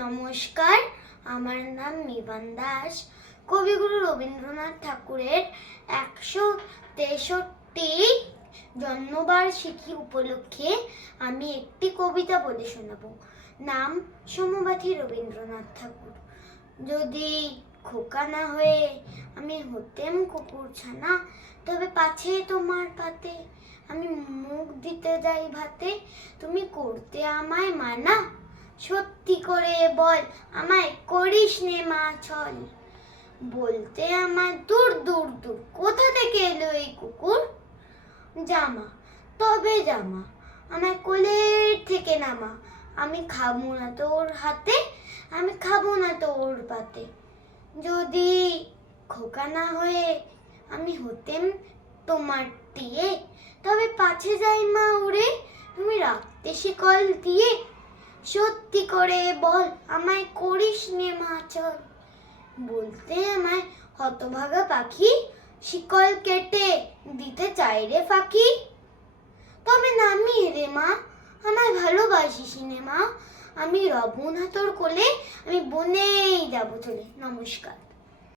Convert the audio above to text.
নমস্কার, আমার নাম মিবান দাস। কবিগুরু রবীন্দ্রনাথ ঠাকুরের একশো তেষট্টি জন্মবার্ষিকী উপলক্ষে আমি একটি কবিতা বলে শোনাবো। নাম সমবাথী রবীন্দ্রনাথ ঠাকুর। যদি খোকা না হয়ে আমি হতেম কুকুর ছানা, তবে পাছে তোমার পাতে। আমি মুখ দিতে যাই ভাতে, তুমি করতে আমায় মানা। সত্যি করে বল, আমায় করিস নে মা ছল। বলতে আমার দূর দূর দূর, কোথা থেকে এলো এই কুকুর? জামা, তবে জামা আমায় কোলের থেকে নামা, আমি খাব না তোর হাতে, আমি খাব না তোর পাতে। যদি খোকা না হয়ে আমি হতেম তোমার টিয়ে তবে পাছে যাই মা উড়ে, তুমি রাখতে শিকল দিয়ে সত্যি করে বল, আমায় করিস নে মাচল বলতে আমায় হতভাগা পাখি শিকল কেটে দিতে চাই রে ফাঁকি। তবে নামি রে মা, আমায় ভালোবাসি সিনেমা আমি রবুন হাতর তোর কোলে আমি বনেই যাব চলে। নমস্কার।